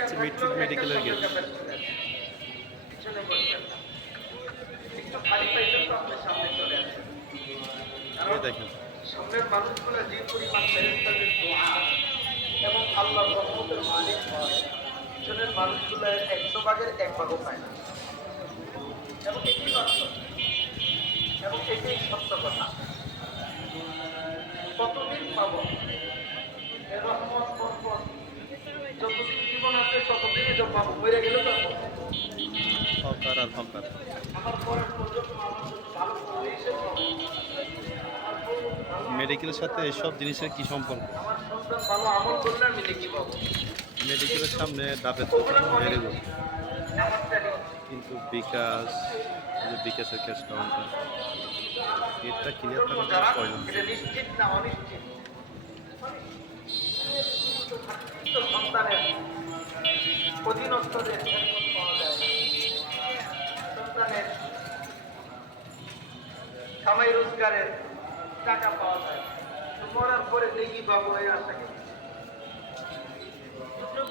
হচ্ছে মিটফুট মেডিকেলের গেট দেখেন। সামনের মানুষগুলো যে পরিমাণ ফেরেস্তাদের দোয়া এবং আল্লাহ রহমতের মালিক হয় পিছনের মানুষগুলো একশো ভাগের এক ভাগও পায় না। এবং এটি বাস্তব। এবং এটাই সত্য কথা। কতদিন পাব? এ রহমত যতদিন জীবন আছে? ততদিনই তো পাবো মরে গেলে আর আমার পরের প্রজন্ম ভালো মেডিকেলের সাথে এসব জিনিসের কি সম্পর্ক? মেডিকেলের সামনে ডাবের দোকান বেড়ে জানি কিন্তু বিকাশ যে বিকাশের ক্যাশ কাউন্টার গেটটা ক্লিয়ার যারা প্রয়োজন এটা নিশ্চিত না অনিশ্চিত? সন্তানের অধীনস্থদের। সন্তানের কামাই রোজগারের টাকা পাওয়া যায় মরার পরে দেখি বাবু হয়ে আসে